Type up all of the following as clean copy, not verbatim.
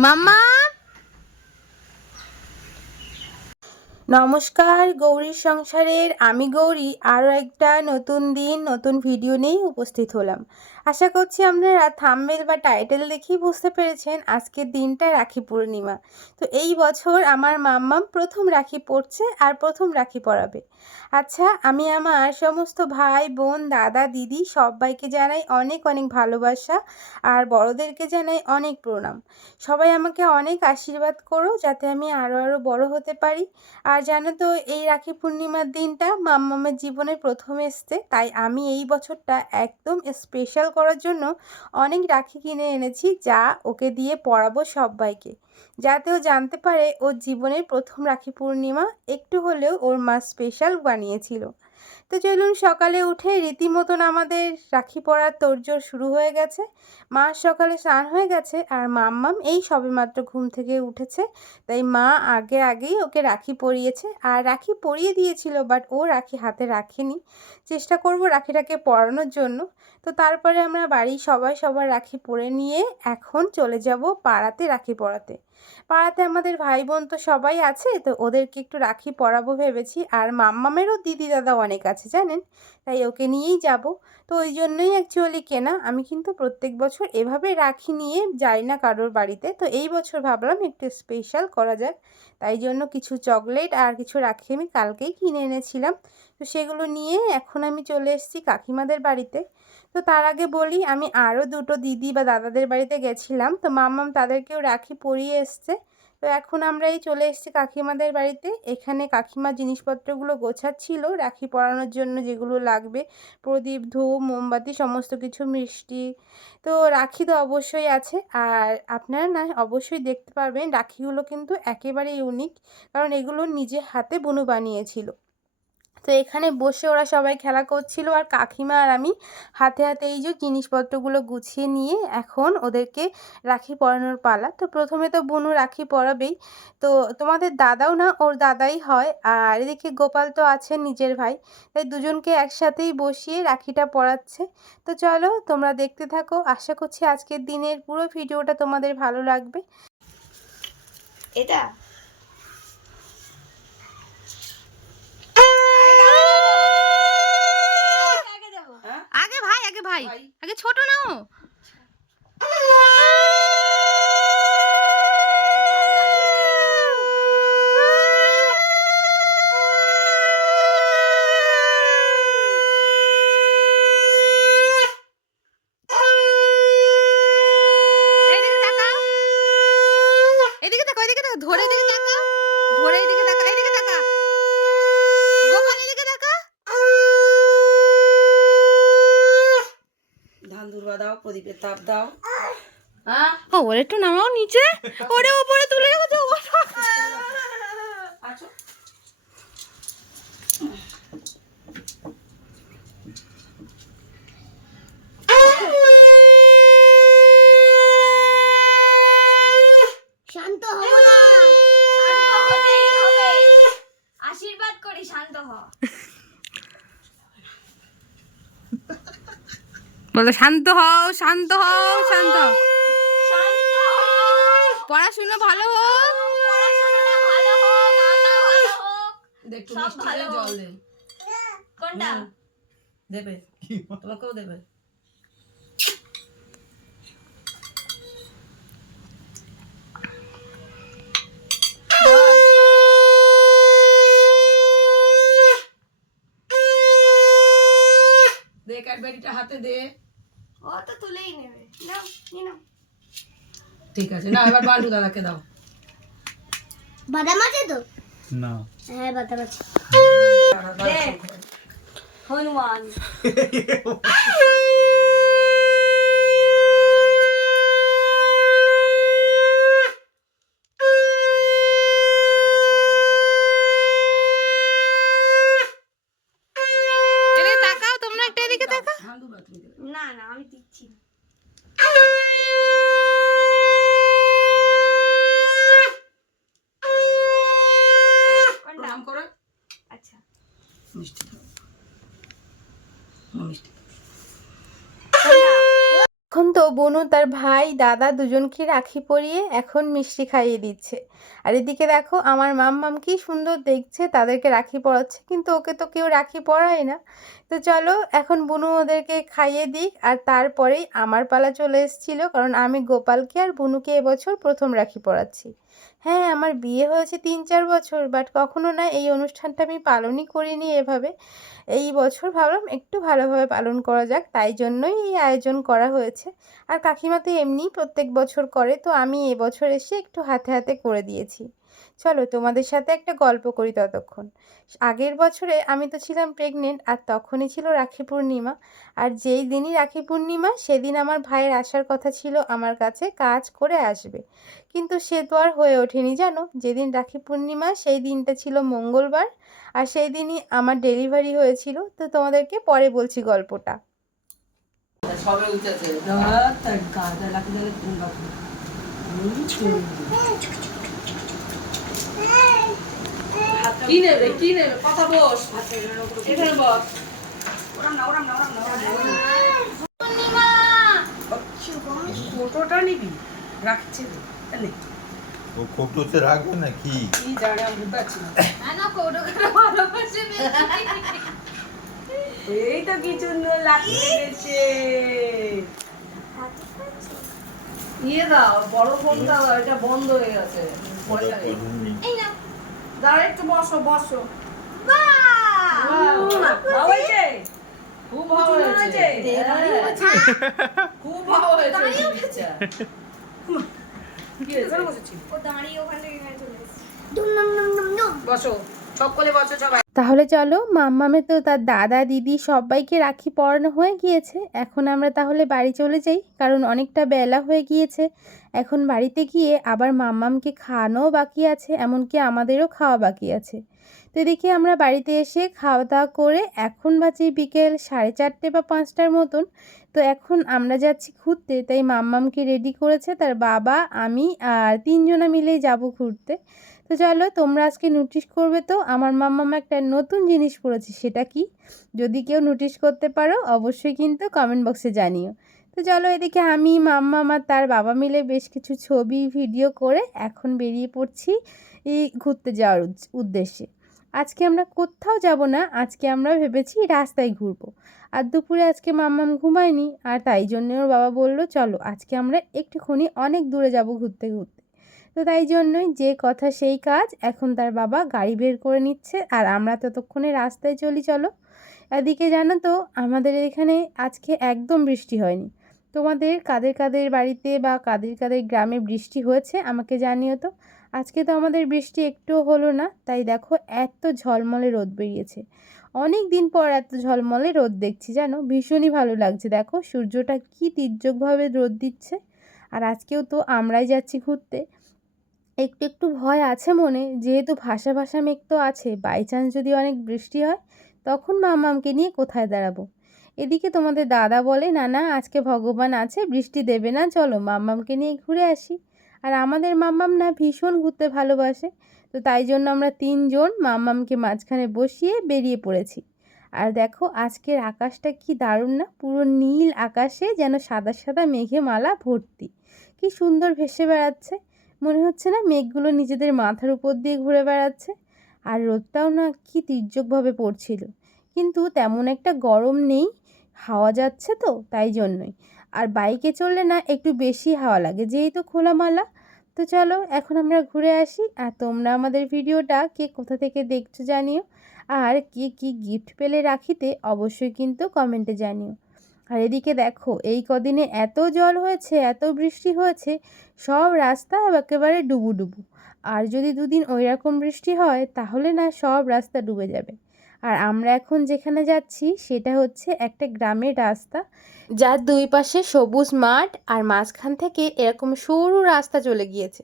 মাম্মা নমস্কার, গৌরীর সংসারের আমি গৌরী আরও একটা নতুন দিন নতুন ভিডিও নিয়ে উপস্থিত হলাম। আশা করছি আপনারা থাম্বনেল বা টাইটেল দেখেই বুঝতে পেরেছেন আজকের দিনটা রাখি পূর্ণিমা। তো এই বছর আমার মাম্মাম প্রথম রাখি পড়ছে আর প্রথম রাখি পরাবে। আচ্ছা, আমি আমার সমস্ত ভাই বোন দাদা দিদি সবাইকে জানাই অনেক অনেক ভালোবাসা আর বড়দেরকে জানাই অনেক প্রণাম। সবাই আমাকে অনেক আশীর্বাদ করো যাতে আমি আরও আরও বড় হতে পারি। আর জানো তো, এই রাখি পূর্ণিমার দিনটা মাম্মামের জীবনে প্রথম এসছে, তাই আমি এই বছরটা একদম স্পেশাল করার জন্য অনেক রাখি কিনে এনেছি, যা ওকে দিয়ে পরাবো সবাইকে, যাতে ও জানতে পারে ওর জীবনের প্রথম রাখি পূর্ণিমা একটু হলেও ওর মা স্পেশাল বানিয়েছিল। তো চলুন, সকালে উঠে রীতিমতন আমাদের রাখি পরার তোড়জোড় শুরু হয়ে গেছে। মা সকালে স্নান হয়ে গেছে আর মাম্মাম এই সবেমাত্র ঘুম থেকে উঠেছে, তাই মা আগেই ওকে রাখি পরিয়েছে আর রাখি পরিয়ে দিয়েছিল, বাট ও রাখি হাতে রাখেনি। চেষ্টা করব রাখিটাকে পরানোর জন্য। তো তারপরে আমরা বাড়ির সবাই সবার রাখি পরে নিয়ে এখন চলে যাব পাড়াতে রাখি পরাতে। পাড়াতে আমাদের ভাই বোন তো সবাই আছে, তো ওদেরকে একটু রাখি পরাবো ভেবেছি। আর মাম্মামেরও দিদি দাদা অনেক আছে জানেন, তাই ওকে নিয়েই যাব। তো ওই জন্যই অ্যাকচুয়ালি কেনা। আমি কিন্তু প্রত্যেক বছর এভাবে রাখি নিয়ে যাই না কারোর বাড়িতে, তো এই বছর ভাবলাম একটু স্পেশাল করা যাক। তাই জন্য কিছু চকলেট আর কিছু রাখি আমি কালকেই কিনে এনেছিলাম। তো সেগুলো নিয়ে এখন আমি চলে এসেছি কাকিমাদের বাড়িতে। তো তার আগে বলি, আমি আরও দুটো দিদি বা দাদাদের বাড়িতে গেছিলাম, তো মাম্মাম তাদেরকেও রাখি পরিয়ে এসছে। তো এখন আমরা এই চলে এসেছি কাকিমাদের বাড়িতে। এখানে কাকিমা জিনিসপত্রগুলো গোছাচ্ছিল রাখি পরানোর জন্য, যেগুলো লাগবে প্রদীপ ধূপ মোমবাতি সমস্ত কিছু, মিষ্টি। তো রাখি তো অবশ্যই আছে, আর আপনারা না অবশ্যই দেখতে পারবেন রাখিগুলো কিন্তু একেবারে ইউনিক, কারণ এগুলো নিজে হাতে বুনু বানিয়েছিল। তো এখানে বসে ওরা সবাই খেলা করছিল আর কাকিমা আর আমি হাতে হাতে এই যে জিনিসপত্রগুলো গুছিয়ে নিয়ে এখন ওদেরকে রাখি পরানোর পালা। তো প্রথমে তো বুনু রাখি পরাবেই। তো তোমাদের দাদাও না, ওর দাদাই হয়। আর এদিকে গোপাল তো আছেন নিজের ভাই, তাই দুজনকে একসাথেই বসিয়ে রাখিটা পরাচ্ছে। তো চলো তোমরা দেখতে থাকো, আশা করছি আজকের দিনের পুরো ভিডিওটা তোমাদের ভালো লাগবে। এটা আগে ভাই আগে ছোট নাও। এদিকে তাকাও, এদিকে তাকাও, ধরে এদিকে তাকা, ধরে এদিকে তাকা, এদিকে তাকা, গোপাল এদিকে তাকা। ধান দুর্বা দাও, প্রদীপের তাপ দাও। ও ওরে একটু নামাও নিচে, ওরে উপরে তুলে রেখেছো। আছো শান্ত হও না, শান্ত হতেই হবে। আশীর্বাদ করি, শান্ত হ। বলো শান্ত হও, শান্ত হও, শান্ত। পড়াশুনো ভালো হোক, পড়াশোনাটা ভালো হোক, আঁকা ভালো হোক, একটু সব মিষ্টি ভালো দিয়ে জল দে। কোনটা? দেবে, তোমাকেও দেবে। দে, ক্যাডবেরিটা হাতে দে। ও তো তুলেই নেবে। নাও, নিয়ে নাও। ঠিক আছে, না এবার বান্টু দাদাকে দাও। বাদাম আছে তো? না। হ্যাঁ, বাদাম আছে। দে, হনুমান। এদিকে তাকাও, তোমরা একটা এদিকে তাকাও। ধান দুর্বা তুমি দেবে। না না, আমি দিচ্ছি না। কোনটা? প্রণাম করো। আচ্ছা। মিষ্টি দাও। মিষ্টি দাও। তো বনু তার ভাই দাদা দুজনকে রাখি পরিয়ে এখন মিষ্টি খাইয়ে দিচ্ছে। আর এদিকে দেখো আমার মাম্মাম কি সুন্দর দেখছে, তাদেরকে রাখি পরাচ্ছে, কিন্তু ওকে তো কেউ রাখি পরায় না। তো চলো এখন বুনু ওদেরকে খাইয়ে দিক, আর তারপরেই আমার পালা চলে এসেছিলো, কারণ আমি গোপালকে আর বুনুকে এবছর প্রথম রাখি পরাচ্ছি। হ্যাঁ, আমার বিয়ে হয়েছে 3-4 বছর, বাট কখনো না এই অনুষ্ঠানটা আমি পালনই করিনি এভাবে। এই বছর ভাবলাম একটু ভালোভাবে পালন করা যাক, তাই জন্যই এই আয়োজন করা হয়েছে। আর কাকিমা তো এমনিই প্রত্যেক বছর করে, তো আমি এবছর এসে একটু হাতে হাতে করে দিয়েছি। চলো তোমাদের সাথে একটা গল্প করি ততক্ষণ। আগের বছরে আমি তো ছিলাম প্রেগনেন্ট, আর তখনই ছিল রাখি পূর্ণিমা। আর যেই দিনই রাখি পূর্ণিমা সেদিন আমার ভাইয়ের আসার কথা ছিল আমার কাছে কাজ করে আসবে, কিন্তু সে তো আর হয়ে ওঠেনি জানো। যেদিন রাখি পূর্ণিমা সেই দিনটা ছিল মঙ্গলবার, আর সেই দিনই আমার ডেলিভারি হয়েছিল। তো তোমাদেরকে পরে বলছি গল্পটা। সবে উঠেছে তার গাটা লাকি দিলে তুমি বাপু কি নেবে কথা বস এখানে বস ওরাম না পূর্ণিমা ফটোটা নিবি রাখছে তাহলে ও কৌটোতে রাখবে নাকি? কি জানে আমি বুঝতে পারছি না না কোটো করে ভালোবাসে এই তো কি সুন্দর লাকি দিয়েছে ইয়ে দাও বড় ফোনটা দাও, এটা বন্ধ হয়ে গেছে পয়সা নেই। এই না দাঁড়া একটু বসো বাহ ভালো হয়েছে খুব ভালো হয়েছে খুব ভালো হয়েছে কি হয়েছে বসেছি ও দাঁড়িয়ে ওখান থেকে চলে এসেছে বসো সকলে বসো সবাই। তাহলে চলো, মাম্মামে তো তার দাদা দিদি সবাইকে রাখি পরানো হয়ে গিয়েছে, এখন আমরা তাহলে বাড়ি চলে যাই, কারণ অনেকটা বেলা হয়ে গিয়েছে। এখন বাড়িতে গিয়ে আবার মাম্মামকে খাওয়ানোও বাকি আছে, এমনকি আমাদেরও খাওয়া বাকি আছে। তো এদিকে আমরা বাড়িতে এসে খাওয়া দাওয়া করে এখন বাজে বিকেল 4:30 বা 5টার মতন। তো এখন আমরা যাচ্ছি ঘুরতে, তাই মাম্মামকে রেডি করেছে তার বাবা, আমি আর 3জনা মিলেই যাব ঘুরতে। তো চলো, তোমরা আজকে নোটিস করবে তো আমার মাম্মাম একটা নতুন জিনিস পড়েছে, সেটা কি? যদি কেউ নোটিস করতে পারো অবশ্যই কিন্তু কমেন্ট বক্সে জানিও। তো চলো, এদিকে আমি মাম্মাম আর তার বাবা মিলে বেশ কিছু ছবি ভিডিও করে এখন বেরিয়ে পড়ছি এই ঘুরতে যাওয়ার উদ্দেশ্যে। আজকে আমরা কোথাও যাব না, আজকে আমরা ভেবেছি রাস্তায় ঘুরবো। আর দুপুরে আজকে মাম্মাম ঘুমায়নি, আর তাই জন্য ওর বাবা বললো চলো আজকে আমরা একটুখানি অনেক দূরে যাব ঘুরতে ঘুরতে। তো তাই জন্যই যে কথা সেই কাজ, এখন তার বাবা গাড়ি বের করে নিচ্ছে, আর আমরা ততক্ষণে রাস্তায় চলি। চলো, এদিকে জানো তো আমাদের এখানে আজকে একদম বৃষ্টি হয়নি। তোমাদের কাদের কাদের বাড়িতে বা কাদের কাদের গ্রামে বৃষ্টি হয়েছে আমাকে জানিও তো। আজকে তো আমাদের বৃষ্টি একটুও হলো না, তাই দেখো এত ঝলমলে রোদ বেরিয়েছে। অনেক দিন পর এত ঝলমলে রোদ দেখছি জানো, ভীষণই ভালো লাগছে। দেখো সূর্যটা কি তীর্যকভাবে রোদ দিচ্ছে। আর আজকেও তো আমরাই যাচ্ছি ঘুরতে। একটু একটু ভয় আছে মনে, যেহেতু ভাষা ভাষা মেঘ তো আছে, বাই চান্স যদি অনেক বৃষ্টি হয় তখন মাম্মামকে নিয়ে কোথায় দাঁড়াবো। এদিকে তোমাদের দাদা বলে না না আজকে ভগবান আছে, বৃষ্টি দেবে না, চলো মাম্মামকে নিয়ে ঘুরে আসি। আর আমাদের মাম্মাম না ভীষণ ঘুরতে ভালোবাসে, তো তাই জন্য আমরা 3জন মাম্মামকে মাঝখানে বসিয়ে বেরিয়ে পড়েছি। আর দেখো আজকের আকাশটা কি দারুণ না, পুরো নীল আকাশে যেন সাদা সাদা মেঘে মালা ভর্তি, কি সুন্দর ভেসে বেড়াচ্ছে। মনে হচ্ছে না মেঘগুলো নিজেদের মাথার উপর দিয়ে ঘুরে বেড়াচ্ছে। আর রোদটাও না কি তীর্যকভাবে পড়ছিল, কিন্তু তেমন একটা গরম নেই, হাওয়া যাচ্ছে তো তাই জন্যই। আর বাইকে চললে না একটু বেশি হাওয়া লাগে, যেহেতু খোলামেলা। তো চলো এখন আমরা ঘুরে আসি, আর তোমরা আমাদের ভিডিওটা কে কোথা থেকে দেখছো জানিও, আর কে কী গিফট পেলে রাখিতে অবশ্যই কিন্তু কমেন্টে জানিও। আর এদিকে দেখো এই কদিনে এত জল হয়েছে, এত বৃষ্টি হয়েছে, সব রাস্তা একেবারে ডুবু। আর যদি দুদিন ওই রকম বৃষ্টি হয় তাহলে না সব রাস্তা ডুবে যাবে। আর আমরা এখন যেখানে যাচ্ছি সেটা হচ্ছে একটা গ্রামের রাস্তা, যার দুই পাশে সবুজ মাঠ, আর মাঝখান থেকে এরকম সরু রাস্তা চলে গিয়েছে।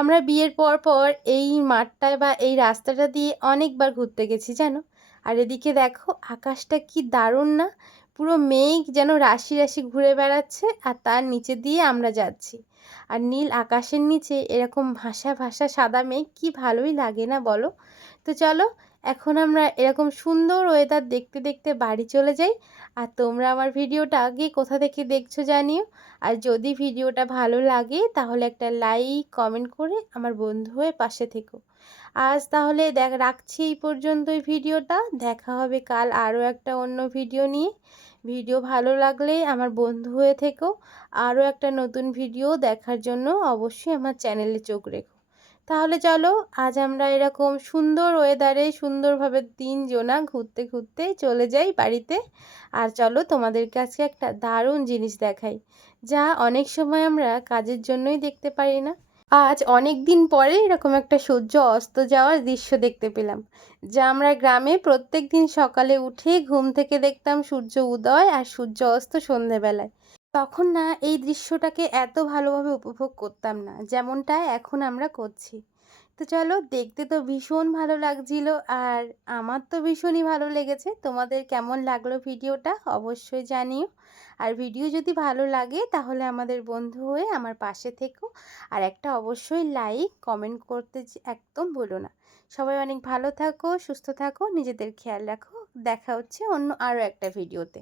আমরা বিয়ের পর এই মাঠটায় বা এই রাস্তাটা দিয়ে অনেকবার ঘুরতে গেছি জানো। আর এদিকে দেখো আকাশটা কি দারুণ না, পুরো মেঘ যেন রাশি রাশি ঘুরে বেড়াচ্ছে, আর তার নিচে দিয়ে আমরা যাচ্ছি। আর নীল আকাশের নিচে এরকম ভাসা ভাসা সাদা মেঘ কি ভালোই লাগে না বলো। তো চলো এখন আমরা এরকম সুন্দর ওয়েদার দেখতে দেখতে বাড়ি চলে যাই। আর তোমরা আমার ভিডিওটা আগে কোথা থেকে দেখছো জানিও। আর যদি ভিডিওটা ভালো লাগে তাহলে একটা লাইক কমেন্ট করে আমার বন্ধু হয়ে পাশে থেকো। আজ তাহলে রাখছি এই পর্যন্তই ভিডিওটা। দেখা হবে কাল আরও একটা অন্য ভিডিও নিয়ে। ভিডিও ভালো লাগলে আমার বন্ধু হয়ে থেকো। আরও একটা নতুন ভিডিও দেখার জন্য অবশ্যই আমার চ্যানেলে চোখ রেখো। তাহলে চলো আজ আমরা এরকম সুন্দর ওয়েদারে সুন্দরভাবে 3 জনা ঘুরতে ঘুরতে চলে যাই বাড়িতে। আর চলো তোমাদেরকে আজকে একটা দারুণ জিনিস দেখাই, যা অনেক সময় আমরা কাজের জন্যই দেখতে পারি না। আজ অনেক দিন পরে এরকম একটা সূর্য অস্ত যাওয়ার দৃশ্য দেখতে পেলাম, যা আমরা গ্রামে প্রত্যেক দিন সকালে উঠে ঘুম থেকে দেখতাম সূর্য উদয় আর সূর্য অস্ত সন্ধেবেলায়। তখন না এই দৃশ্যটাকে এত ভালোভাবে উপভোগ করতাম না, যেমনটা এখন আমরা করছি। তো চলো, দেখতে তো ভীষণ ভালো লাগছিল আর আমার তো ভীষণই ভালো লেগেছে। তোমাদের কেমন লাগলো ভিডিওটা অবশ্যই জানিও। আর ভিডিও যদি ভালো লাগে তাহলে আমাদের বন্ধু হয়ে আমার পাশে থেকো। আর একটা অবশ্যই লাইক কমেন্ট করতে একদম ভুলো না। সবাই অনেক ভালো থাকো, সুস্থ থাকো, নিজেদের খেয়াল রাখো। দেখা হচ্ছে অন্য আরও একটা ভিডিওতে।